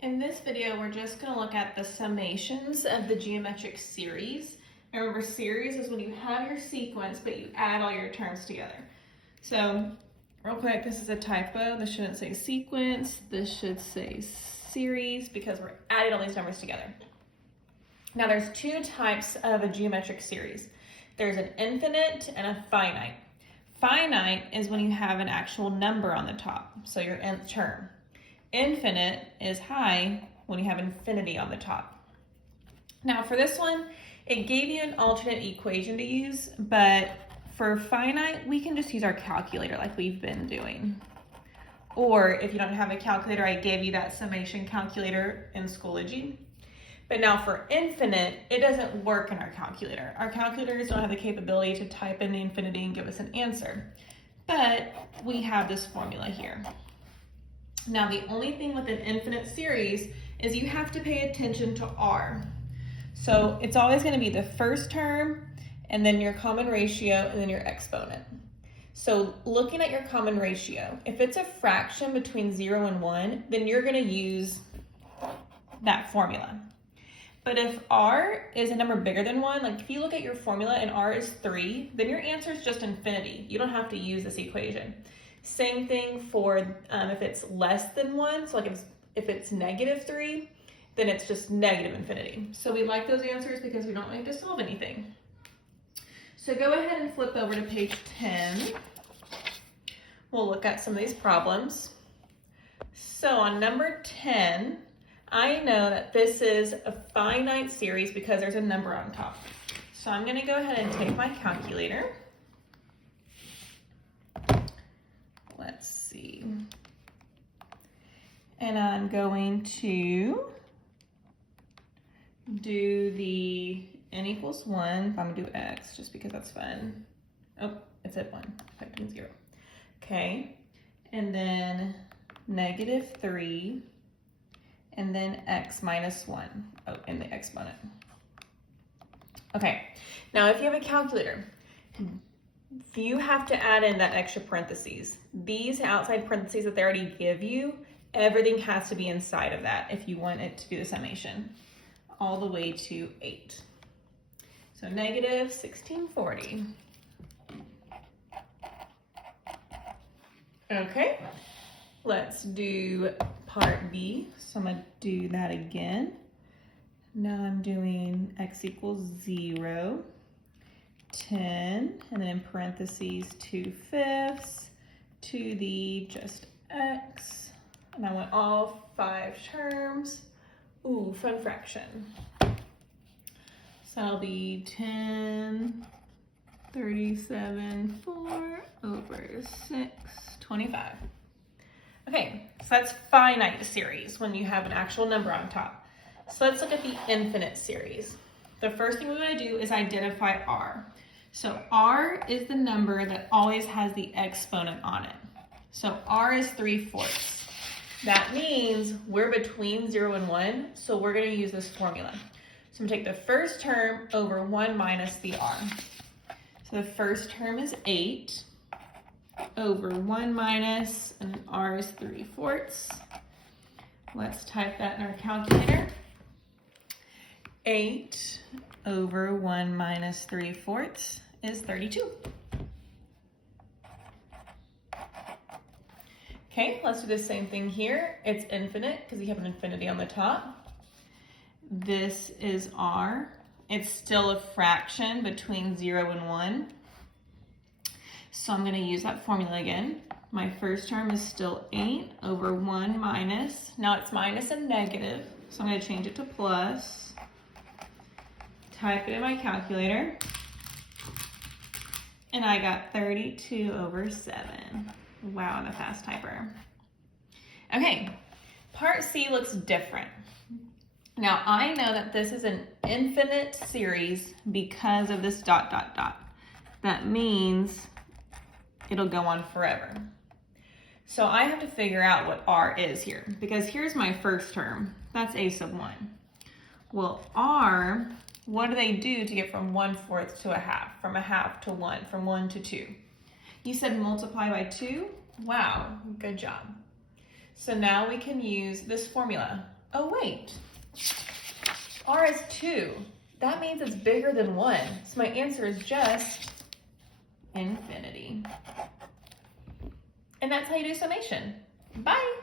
In this video, we're just going to look at the summations of the geometric series. And remember, series is when you have your sequence, but you add all your terms together. So, real quick, this is a typo. This shouldn't say sequence. This should say series because we're adding all these numbers together. Now, there's two types of a geometric series. There's an infinite and a finite. Finite is when you have an actual number on the top, so your nth term. Infinite is high when you have infinity on the top. Now for this one, it gave you an alternate equation to use, but for finite, we can just use our calculator like we've been doing. Or if you don't have a calculator, I gave you that summation calculator in Schoology. But now for infinite, it doesn't work in our calculator. Our calculators don't have the capability to type in the infinity and give us an answer. But we have this formula here. Now, the only thing with an infinite series is you have to pay attention to R. So it's always going to be the first term, and then your common ratio, and then your exponent. So looking at your common ratio, if it's a fraction between 0 and 1, then you're going to use that formula. But if R is a number bigger than 1, like if you look at your formula and R is 3, then your answer is just infinity. You don't have to use this equation. Same thing for if it's less than 1, so like if it's -3, then it's just negative infinity. So we like those answers because we don't have to solve anything. So go ahead and flip over to page 10. We'll look at some of these problems. So on number 10, I know that this is a finite series because there's a number on top. So I'm going to go ahead and take my calculator. Let's see. And I'm going to do the n equals 1. I'm going to do x just because that's fun. Oh, it's at 1. Typing 0. Okay. And then -3. And then x minus 1. Oh, in the exponent. Okay. Now, if you have a calculator, you have to add in that extra parentheses. These outside parentheses that they already give you, everything has to be inside of that if you want it to do the summation, all the way to 8. So -1640. Okay, let's do part B. So I'm going to do that again. Now I'm doing x equals 0. 10, and then in parentheses 2/5 to the just x, and I want all 5 terms. Ooh, fun fraction. So that'll be 10, 37, 4 over 6, 25. Okay, so that's finite series when you have an actual number on top. So let's look at the infinite series. The first thing we want to do is identify R. So R is the number that always has the exponent on it. So R is 3/4. That means we're between 0 and 1, so we're going to use this formula. So I'm going to take the first term over 1 minus the R. So the first term is 8 over 1 minus, and R is 3/4. Let's type that in our calculator. 8 over 1 minus 3/4 is 32. Okay, let's do the same thing here. It's infinite because you have an infinity on the top. This is R. It's still a fraction between 0 and 1. So I'm going to use that formula again. My first term is still 8 over 1 minus. Now it's minus and negative, so I'm going to change it to plus. Type it in my calculator, and I got 32 over 7. Wow, I'm a fast typer. Okay, part C looks different. Now, I know that this is an infinite series because of this ... That means it'll go on forever. So I have to figure out what R is here, because here's my first term. That's a sub 1. Well, R, what do they do to get from 1/4 to a half, from a half to 1, from 1 to 2? You said multiply by 2? Wow, good job. So now we can use this formula. Oh wait, r is 2. That means it's bigger than 1. So my answer is just infinity. And that's how you do summation. Bye.